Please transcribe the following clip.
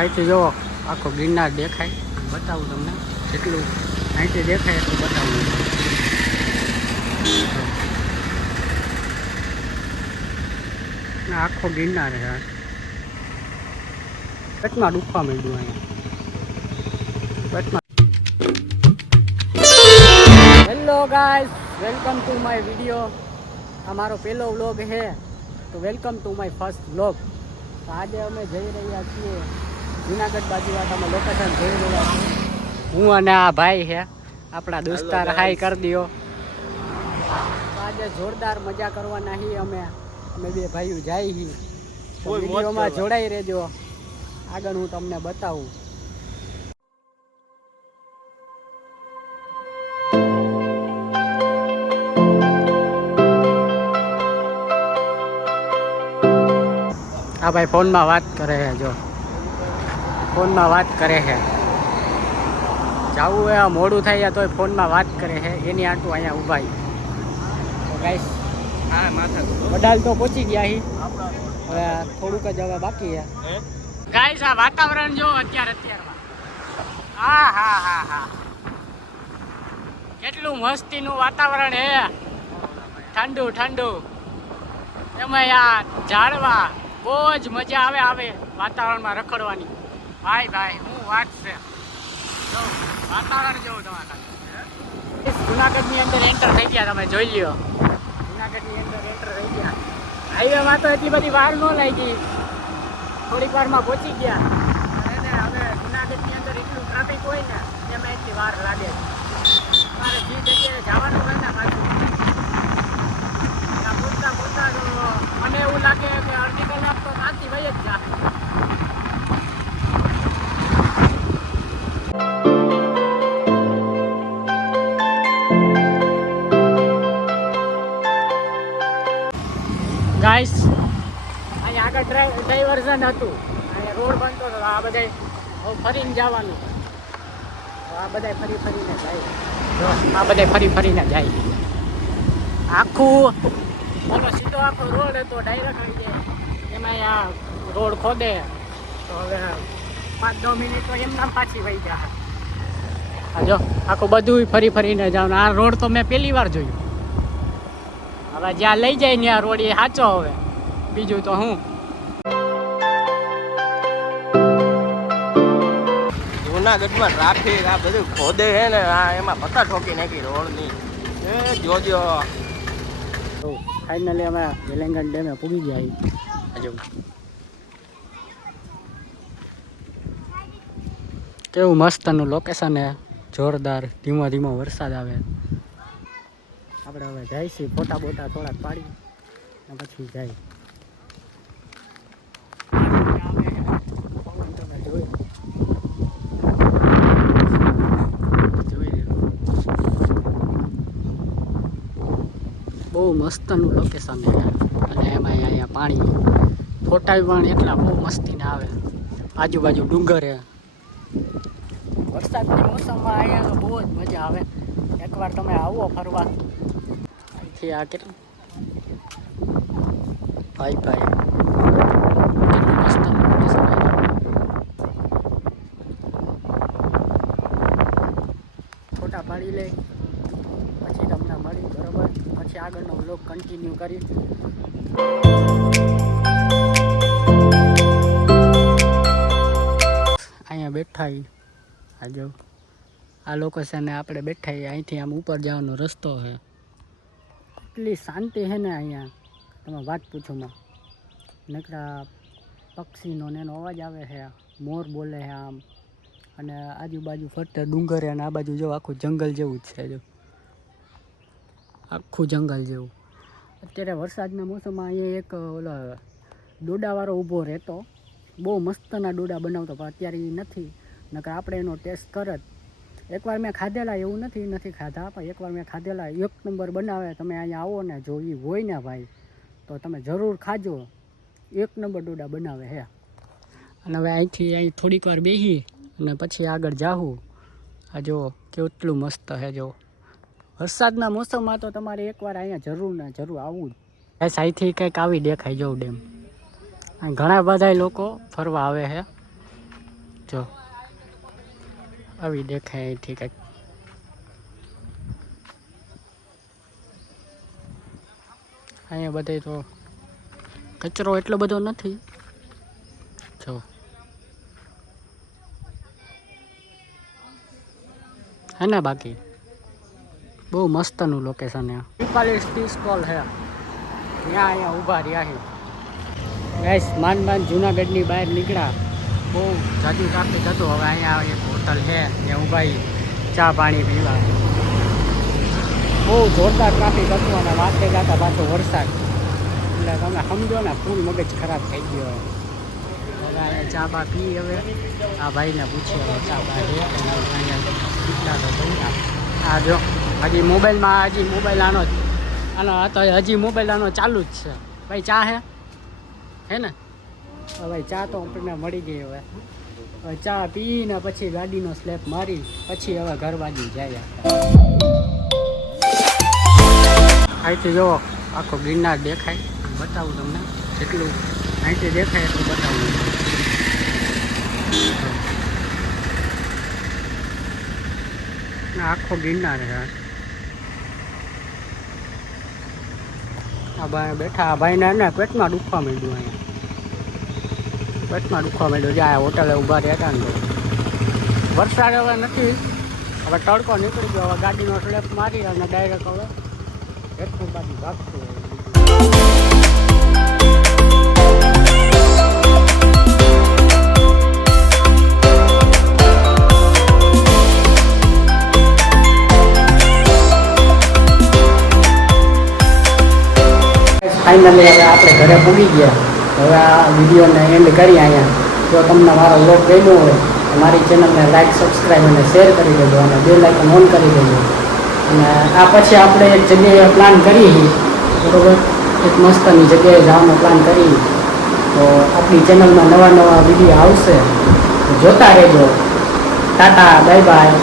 અહીંથી જો આખો ગિરનાર દેખાય, બતાવું તમને જેટલું અહીંથી દેખાય એટલું બતાવું. આખો ગિરનાર છે. પેટમાં દુખવા માંડ્યું અહીંયા પેટમાં. Hello guys, welcome to my video. આ મારો પહેલો વ્લોગ છે, તો welcome to my first vlog. તો આજે અમે જઈ રહ્યા છીએ જુનાગઢ બાજુ. અમે લોકેશન જઈ રહ્યા છીએ. હું અને આ ભાઈ છે આપણા દોસ્તાર. હાઈ કરી દો. તો આજે જોરદાર મજા કરવાના છીએ અમે બે ભાઈઓ જાય છીએ. તો વિડીયોમાં જોડાઈ રહેજો, આગળ હું તમને બતાવું. આ ભાઈ ફોનમાં વાત કરે છે, જો ફોનમાં વાત કરે છે. જવું એ મોડું થાય તોય ફોનમાં વાત કરે છે. એની આટું અહીંયા ઊભા તો ગાઈસ, હા માથા વડાલ તો પહોંચી ગયા હી. હવે થોડુંક જ હવે બાકી છે. ગાઈસ, આ વાતાવરણ જો અત્યારમાં. હા હા હા હા, કેટલું મસ્તીનું વાતાવરણ હે. ઠંડુ ઠંડુ, એમાં આ ઝાડવા, બહુ જ મજા આવે વાતાવરણમાં રખડવાની. ભાઈ હું વાત છે, જો વાતાવરણ જેવું તમારા. જુનાગઢની અંદર એન્ટર થઈ ગયા, તમે જોઈ લ્યો. જુનાગઢની અંદર એન્ટર થઈ ગયા. હાઈવેમાં તો એટલી બધી વાર ન લાગી, થોડીક વારમાં પહોંચી ગયા. અને હવે જુનાગઢની અંદર એટલું ટ્રાફિક હોય ને એમાં એટલી વાર લાગે છે. તમારે જે જગ્યાએ જવાનું હોય ને પાછું પૂછતા મને એવું લાગે કે અડધી કલાક તો સાચી વહી જ જાય. ગાઈસ, અહીંયા આગળ ડાયવર્ઝન હતું, અહીંયા રોડ બનતો હતો. આ બધા ફરીને જવાનું, આ બધા ફરીને જાય. આ બધા ફરીને જાય. આખું ઓલો સીધો આખો રોડ હતો, ડાયરેક્ટ આવી જાય. એમાં આ રોડ ખોદે તો હવે 5-10 મિનિટ તો એમના પાછી વહી જાય. હા જો, આખું બધું ફરીને જવાનું. આ રોડ તો મેં પહેલી વાર જોયું. હવે જ્યાં લઈ જાય ને આ રોડ એ સાચો. હવે બીજું તો હું. જુનાગઢમાં ટ્રાફિક આ બધું ખોદે છે ને, આ એમાં પત્તા ઠોકી નાખી રોડની. એ જોજો. તો ફાઇનલી અમે વેલેંગણ ડેમે પૂગી ગયા. હજુ કેવું મસ્તનું લોકેશન છે, જોરદાર. ધીમો વરસાદ આવે. આપણે હવે જાય છીએ, ફોટા બોટા થોડાક પાડી અને પછી જાય. બહુ મસ્તનું લોકેશન છે. અને એમાં અહીંયા પાણી, ફોટા પણ એટલા બહુ મસ્તીને આવે. આજુબાજુ ડુંગર છે. વરસાદની મોસમમાં અહીંયા તો બહુ જ મજા આવે. એકવાર તમે આવો ફરવા. અહીંથી આ કેટલું ભાઈ કેટલું મસ્ત લોકેશન. ફોટા પાડી લે પછી તમને મળી, બરોબર. પછી આગળનો વ્લોગ કન્ટિન્યુ કરી. અહીંયા બેઠા આ જો આ લોકેશને આપણે બેઠા. અહીંથી આમ ઉપર જવાનો રસ્તો છે. એટલી શાંતિ છે ને અહીંયા, તમે વાત પૂછોમાં. નકરા પક્ષીનો એનો અવાજ આવે છે, મોર બોલે છે આમ. અને આજુબાજુ ફરતે ડુંગર. અને આ બાજુ જો આખું જંગલ જેવું જ છે, જો આખું જંગલ જેવું. અત્યારે વરસાદના મોસમમાં અહીંયા એક ઓલો ડોડાવાળો ઊભો રહેતો, બહુ મસ્તના ડોડા બનાવતો, પણ અત્યારે એ નથી. નકર આપણે એનો ટેસ્ટ કરત. એકવાર મેં ખાધેલા, એવું નથી ખાધા, પણ એકવાર મેં ખાધેલા. 1 નંબર બનાવે. તમે અહીંયા આવો ને, જો એ હોય ને ભાઈ, તો તમે જરૂર ખાજો. 1 નંબર ડોડા બનાવે હે. અને હવે અહીં થોડીક વાર બેસી અને પછી આગળ જાઉં. આ જો કેટલું મસ્ત છે. જો વરસાદના મોસમમાં તો તમારે એકવાર અહીંયા જરૂર આવવું જ. બસ અહીંથી કંઈક આવી દેખાય જો ડેમ. ઘણા બધા લોકો ફરવા આવે છે. જો આવી દેખાય અહીંથી કંઈક. અહીંયા બધે તો કચરો એટલો બધો નથી. જો હે ને, બાકી બહુ મસ્તનું લોકેશન છે. 45-30 સ્ટોલ છે ત્યાં અહીંયા ઊભા રહ્યા છે. ગેસ માંડ જુનાગઢની બહાર નીકળ્યા, બહુ જાજુ ટ્રાફિક હતું. હવે અહીંયા એક હોટલ છે ત્યાં ઊભા ચા પાણી પીવા. બહુ જોરદાર ટ્રાફિક હતું અને વાતે જતા પાછો વરસાદ, એટલે તમે સમજો ને ફૂલ મગજ ખરાબ થઈ ગયો. હવે અહીંયા ચા બા પી. હવે આ ભાઈને પૂછીએ હવે ચા બા છે અહીંયા પીતા તો બન્યા. આ જો હજી મોબાઈલ આનો તો હજી મોબાઈલ આનો ચાલુ જ છે. ભાઈ ચા હે ને? ભાઈ ચા તો આપણને મળી ગઈ. હવે ચા પીને પછી ગાડીનો સ્લેપ મારી પછી હવે ઘર બાજુ જાય. અહીંથી જો આખો ગિરનાર દેખાય, બતાવું તમને જેટલું અહીંથી દેખાય એટલું બતાવું. આખો ગિરનાર છે. આ ભાઈ બેઠા, આ ભાઈને ને પેટમાં દુખવા માંડ્યું. અહીંયા પેટમાં દુખવા માંડ્યું. જ્યાં હોટલે ઊભા રહેતા ને વરસાદ હવે નથી, હવે તડકો નીકળી ગયો. હવે ગાડીનો સ્લેપ મારી અને ડાયરેક્ટ હવે એટલું બાજુ ભાગતું. ફાઇનલી હવે આપણે ઘરે પૂરી ગયા. હવે આ વિડીયોને એન્ડ કરી અહીંયા. જો તમને મારો વ્લોગ ગમ્યો હોય તો મારી ચેનલને લાઈક, સબસ્ક્રાઈબ અને શેર કરી દેજો અને બેલ આઇકન ઓન કરી દેજો. અને આ પછી આપણે એક જગ્યાએ પ્લાન કરીએ બરોબર, એક મસ્તની જગ્યાએ જવાનો પ્લાન કરી. તો આપણી ચેનલમાં નવા વિડીયો આવશે, જોતા રહેજો. Tata, bye bye.